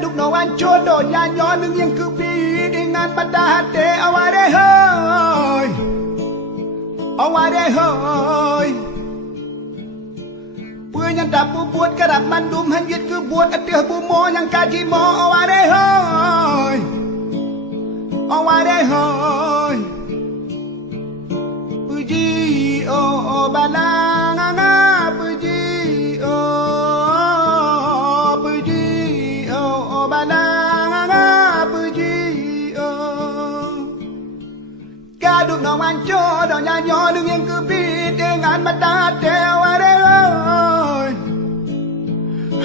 Kaduk no anco do nyanyo nung yang kepi dengan pada hati aware hoy aware hoy punya dapu buat kerap mandum hanjit ke buat atih bumo yang kaji mo aware hoy aware hoy puji oh balang puji Kaduk no anco do nyanyo nung yang kepi dengan mata hati aware hoy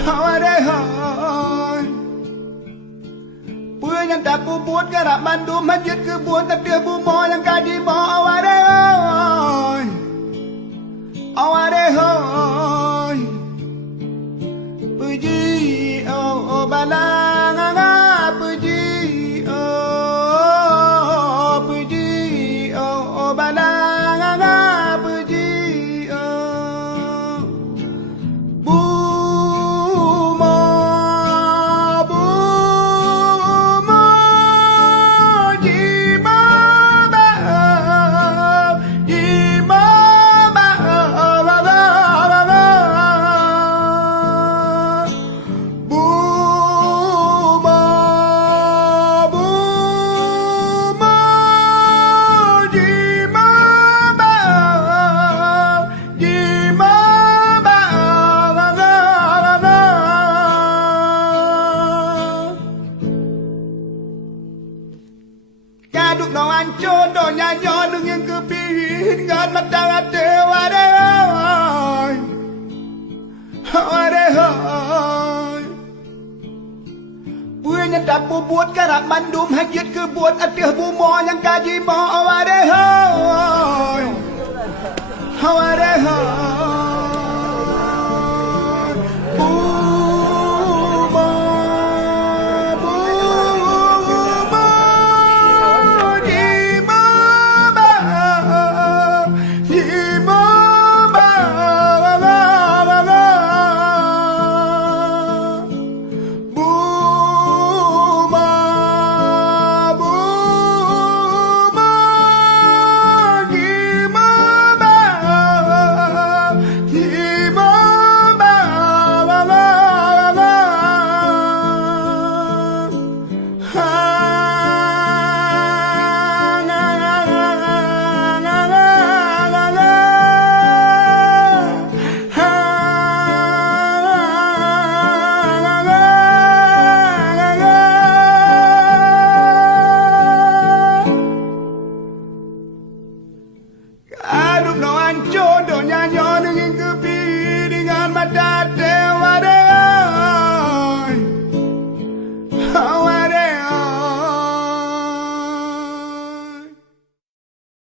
aware hoy punya dapu buat kerap mandum hanjit ke buat atih bumo yang kaji mo aware hoy aware hoy puji oh balang puji balang puji bumo jima ba Kaduk no anco do nyanyo nung yang kepi dengan mata hati aware hoy aware hoy punya dapu buat kerap mandum hanjit ke buat atih bumo yang kaji mo aware hoy aware hoy